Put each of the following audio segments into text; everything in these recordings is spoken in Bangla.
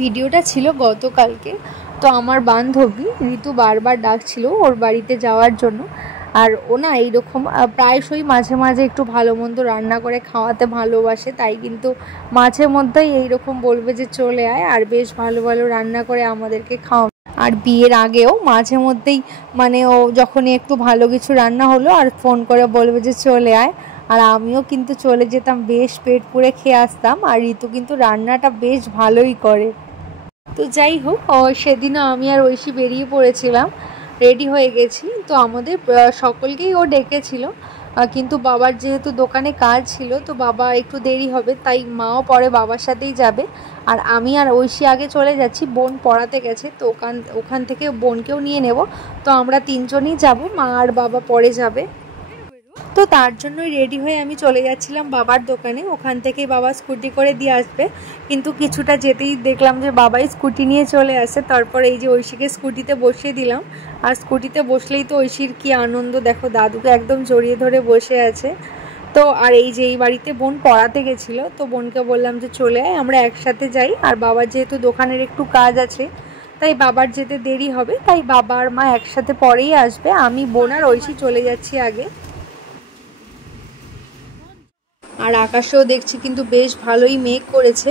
ভিডিওটা ছিল গতকালকে। তো আমার বান্ধবী ঋতু বারবার ডাকছিল ওর বাড়িতে যাওয়ার জন্য। আর ও না এইরকম প্রায়শই মাঝে মাঝে একটু ভালো মন্দ রান্না করে খাওয়াতে ভালোবাসে, তাই কিন্তু মাঝে মধ্যেই এইরকম বলবে যে চলে আয় আর বেশ ভালো ভালো রান্না করে আমাদেরকে খাওয়া। আর বিয়ের আগেও মাঝে মধ্যেই মানে ও যখনই একটু ভালো কিছু রান্না হলো আর ফোন করে বলবে যে চলে আয়, আর আমিও কিন্তু চলে যেতাম, বেশ পেট পুড়ে খেয়ে আসতাম। আর ঋতু কিন্তু রান্নাটা বেশ ভালোই করে। তো যাই হোক, সেদিনও আমি আর ঐশী বেরিয়ে পড়েছিলাম, রেডি হয়ে গেছি। তো আমাদের সকলকেই ও ডেকেছিল, কিন্তু বাবার যেহেতু দোকানে কাজ ছিল তো বাবা একটু দেরি হবে, তাই মাও পরে বাবার সাথেই যাবে। আর আমি আর ঐশী আগে চলে যাচ্ছি, বোন পড়াতে গেছে, তো ওখান থেকে বোনকেও নিয়ে নেব। তো আমরা তিনজনই যাব, মা আর বাবা পরে যাবে। তো তার জন্যই রেডি হয়ে আমি চলে যাচ্ছিলাম বাবার দোকানে, ওখান থেকেই বাবা স্কুটি করে দিয়ে আসবে। কিন্তু কিছুটা যেতেই দেখলাম যে বাবাই স্কুটি নিয়ে চলে আসে। তারপর এই যে ঐশীকে স্কুটিতে বসিয়ে দিলাম, আর স্কুটিতে বসলেই তো ঐশীর কি আনন্দ, দেখো দাদুকে একদম জড়িয়ে ধরে বসে আছে। তো আর এই যে এই বাড়িতে বোন পড়াতে গেছিলো, তো বোনকে বললাম যে চলে আয় আমরা একসাথে যাই। আর বাবার যেহেতু দোকানের একটু কাজ আছে, তাই বাবার যেতে দেরি হবে, তাই বাবা আর মা একসাথে পরেই আসবে, আমি বোন আর ঐশী চলে যাচ্ছি আগে। আর আকাশেও দেখছি কিন্তু বেশ ভালোই মেঘ করেছে,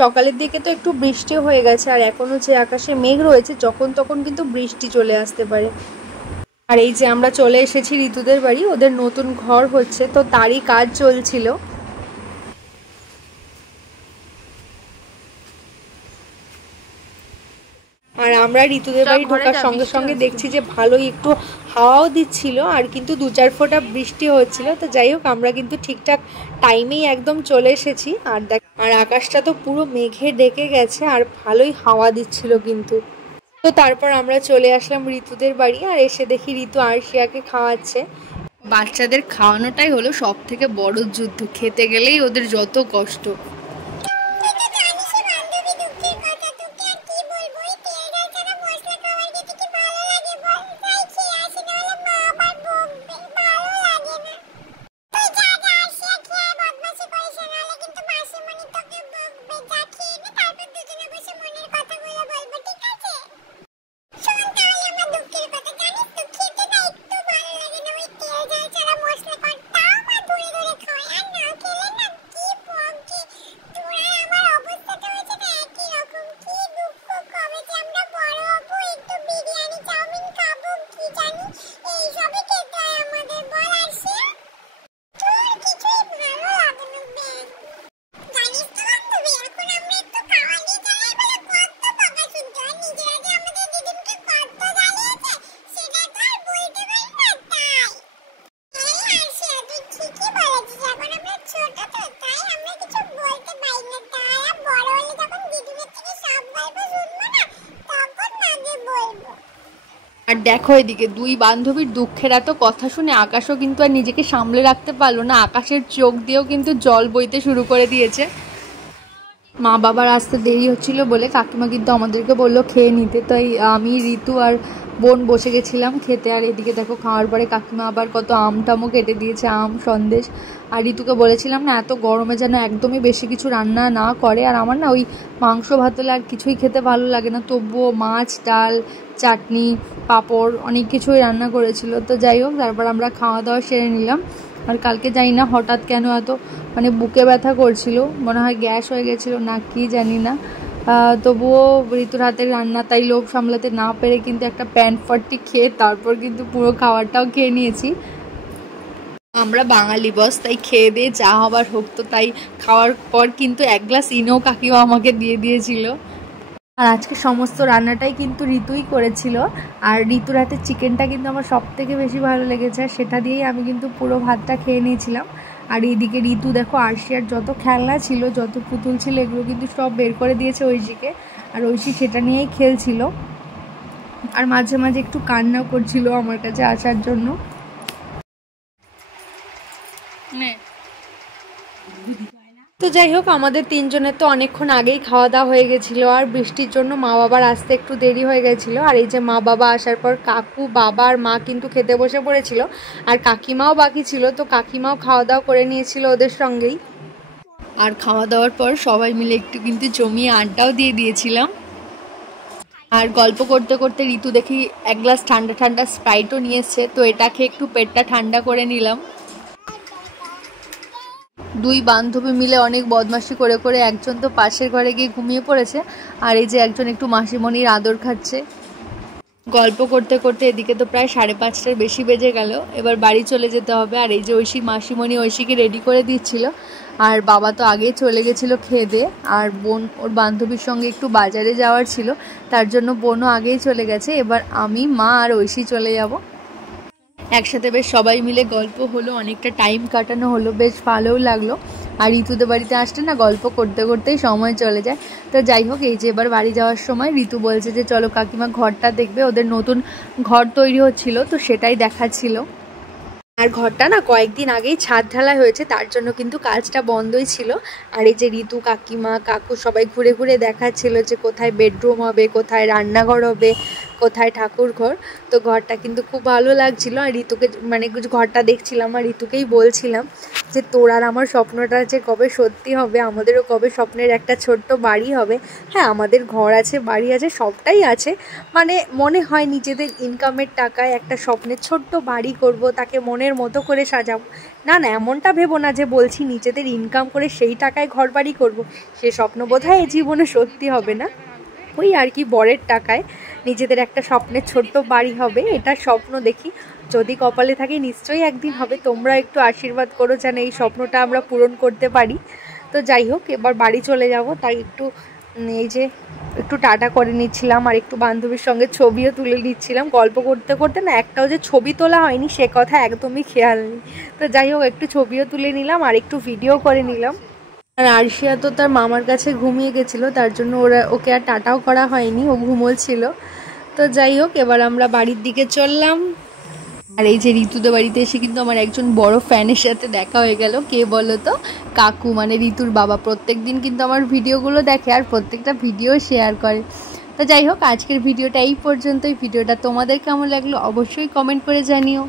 সকালের দিকে তো একটু বৃষ্টিও হয়ে গেছে, আর এখনও যে আকাশে মেঘ রয়েছে যখন তখন কিন্তু বৃষ্টি চলে আসতে পারে। আর এই যে আমরা চলে এসেছি ঋতুদের বাড়ি, ওদের নতুন ঘর হচ্ছে তো তারই কাজ চলছিল। আর আমরা ঋতুদের বাড়ি ঢোকার সঙ্গে সঙ্গে দেখছি যে ভালোই একটু হাওয়াও দিচ্ছিল, আর কিন্তু 2-4 ফোঁটা বৃষ্টি হচ্ছিল। তো যাই হোক, আমরা কিন্তু ঠিকঠাক টাইমেই একদম চলে এসেছি। আর আকাশটা তো পুরো মেঘে ডেকে গেছে, আর ভালোই হাওয়া দিচ্ছিল কিন্তু। তো তারপর আমরা চলে আসলাম ঋতুদের বাড়ি, আর এসে দেখি ঋতু আরশিয়াকে খাওয়াচ্ছে। বাচ্চাদের খাওয়ানোটাই হলো সব থেকে বড় যুদ্ধ, খেতে গেলেই ওদের যত কষ্ট। আর দেখো এদিকে দুই বান্ধবীর দুঃখের এত কথা শুনে আকাশও কিন্তু আর নিজেকে সামলে রাখতে পারলো না, আকাশের চোখ দিয়েও কিন্তু জল বইতে শুরু করে দিয়েছে। মা বাবার আসতে দেরি হচ্ছিল বলে কাকিমা কিন্তু আমাদেরকে বললো খেয়ে নিতে, তাই আমি ঋতু আর বোন বসে গেছিলাম খেতে। আর এদিকে দেখো খাওয়ার পরে কাকিমা আবার কত আম টামও কেটে দিয়েছে, আম সন্দেশ। আর ঋতুকে বলেছিলাম না এত গরমে যেন একদমই বেশি কিছু রান্না না করে, আর আমার না ওই মাংস ভাত হলে আর কিছুই খেতে ভালো লাগে না, তবুও মাছ ডাল চাটনি পাঁপড় অনেক কিছুই রান্না করেছিল। তো যাই হোক, তারপর আমরা খাওয়া দাওয়া সেরে নিলাম। আর কালকে জানি না হঠাৎ কেন এত মানে বুকে ব্যথা করছিল, মনে হয় গ্যাস হয়ে গেছিলো না কি জানি না। তবুও ঋতুর হাতের রান্না, তাই লোভ সামলাতে না পেরে কিন্তু একটা প্যান ফট্টি খেয়ে তারপর কিন্তু পুরো খাবারটাও খেয়ে নিয়েছি। আমরা বাঙালি বস, তাই খেয়ে দিয়ে যা হবার হোক। তো তাই খাওয়ার পর কিন্তু 1 গ্লাস ইনো কাকিও আমাকে দিয়ে দিয়েছিল। আর আজকে সমস্ত রান্নাটাই কিন্তু ঋতুই করেছিল, আর ঋতুর হাতের চিকেনটা কিন্তু আমার সব থেকে বেশি ভালো লেগেছে, আর সেটা দিয়েই আমি কিন্তু পুরো ভাতটা খেয়ে নিয়েছিলাম। আর এইদিকে ঋতু দেখো আরশিয়ার যত খেলনা ছিল যত পুতুল ছিল এগুলো কিন্তু সব বের করে দিয়েছে ঐশীকে, আর ঐশী সেটা নিয়েই খেলছিল। আর মাঝে মাঝে একটু কান্নাও করছিল আমার কাছে আসার জন্য। তো যাই হোক, আমাদের তিনজনের তো অনেকক্ষণ আগেই খাওয়া দাওয়া হয়ে গেছিলো, আর বৃষ্টির জন্য মা বাবার আসতে একটু দেরি হয়ে গেছিলো। আর এই যে মা বাবা আসার পর কাকু বাবা আর মা কিন্তু খেতে বসে পড়েছিল, আর কাকিমাও বাকি ছিল, তো কাকিমাও খাওয়া দাওয়া করে নিয়েছিল ওদের সঙ্গেই। আর খাওয়া দাওয়ার পর সবাই মিলে একটু কিন্তু জমিয়ে আড্ডাও দিয়ে দিয়েছিলাম। আর গল্প করতে করতে ঋতু দেখি এক গ্লাস ঠান্ডা ঠান্ডা স্প্রাইটও নিয়ে এসছে, তো এটা খেয়ে একটু পেটটা ঠান্ডা করে নিলাম। দুই বান্ধবী মিলে অনেক বদমাশি করে করে একজন তো পাশের ঘরে গিয়ে ঘুমিয়ে পড়েছে, আর এই যে একজন একটু মাসিমণির আদর খাচ্ছে। গল্প করতে করতে এদিকে তো প্রায় 5:30টার বেশি বেজে গেল। এবার বাড়ি চলে যেতে হবে। আর এই যে ঐশীর মাসিমণি ঐশীকে রেডি করে দিচ্ছিল, আর বাবা তো আগেই চলে গেছিলো খেয়ে দিয়ে। আর বোন ওর বান্ধবীর সঙ্গে একটু বাজারে যাওয়ার ছিল, তার জন্য বোনও আগেই চলে গেছে। এবার আমি, মা আর ঐশী চলে যাব। একসাথে বেশ সবাই মিলে গল্প হলো, অনেকটা টাইম কাটানো হলো, বেশ ভালোও লাগলো। আর ঋতুদের বাড়িতে আসলে না গল্প করতে করতেই সময় চলে যায়। তো যাই হোক, এই যে এবার বাড়ি যাওয়ার সময় ঋতু বলছে যে চলো কাকিমা ঘরটা দেখবে, ওদের নতুন ঘর তৈরি হচ্ছিল, তো সেটাই দেখাচ্ছিল। আর ঘরটা না কয়েকদিন আগেই ছাদ ঢালাই হয়েছে, তার জন্য কিন্তু কাজটা বন্ধই ছিল। আর এই যে ঋতু, কাকিমা, কাকু সবাই ঘুরে ঘুরে দেখাচ্ছিল যে কোথায় বেডরুম হবে, কোথায় রান্নাঘর হবে, কোথায় ঠাকুর ঘর। তো ঘরটা কিন্তু খুব ভালো লাগছিল। আর ঋতুকে মানে ঘরটা দেখছিলাম আর ঋতুকেই বলছিলাম যে তোর আর আমার স্বপ্নটা যে কবে সত্যি হবে, আমাদেরও কবে স্বপ্নের একটা ছোট্ট বাড়ি হবে। হ্যাঁ, আমাদের ঘর আছে, বাড়ি আছে, সবটাই আছে, মানে মনে হয় নিজেদের ইনকামের টাকায় একটা স্বপ্নের ছোট্ট বাড়ি করব, তাকে মনের মতো করে সাজাবো। না না, এমনটা ভেবো না যে বলছি নিজেদের ইনকাম করে সেই টাকায় ঘর বাড়ি করবো, সে স্বপ্ন বোধহয় এই জীবনে সত্যি হবে না। ওই আর কি, বরের টাকায় নিজেদের একটা স্বপ্নের ছোট্ট বাড়ি হবে, এটা স্বপ্ন দেখি। যদি কপালে থাকে নিশ্চয়ই একদিন হবে। তোমরা একটু আশীর্বাদ করো যেন এই স্বপ্নটা আমরা পূরণ করতে পারি। তো যাই হোক, এবার বাড়ি চলে যাব, তাই একটু এই যে একটু টাটা করে নিচ্ছিলাম, আর একটু বান্ধবীর সঙ্গে ছবিও তুলে নিচ্ছিলাম। গল্প করতে করতে না একটাও যে ছবি তোলা হয়নি সে কথা একদমই খেয়াল নেই। তো যাই হোক, একটু ছবিও তুলে নিলাম আর একটু ভিডিও করে নিলাম। আর আরশিয়া তো তার মামার কাছে ঘুমিয়ে গেছিলো, তার জন্য ওকে আর টাটাও করা হয়নি, ও ঘুমোচ্ছিল। তো যাই হোক, এবার আমরা বাড়ির দিকে চললাম। আর এই যে ঋতুদের বাড়িতে এসে কিন্তু আমার একজন বড় ফ্যানের সাথে দেখা হয়ে গেল। কে বলো তো? কাকু, মানে ঋতুর বাবা। প্রত্যেক দিন কিন্তু আমার ভিডিওগুলো দেখে আর প্রত্যেকটা ভিডিও শেয়ার করে। তো যাই হোক, আজকের ভিডিওটা এই পর্যন্তই। ভিডিওটা তোমাদের কেমন লাগলো অবশ্যই কমেন্ট করে জানিও।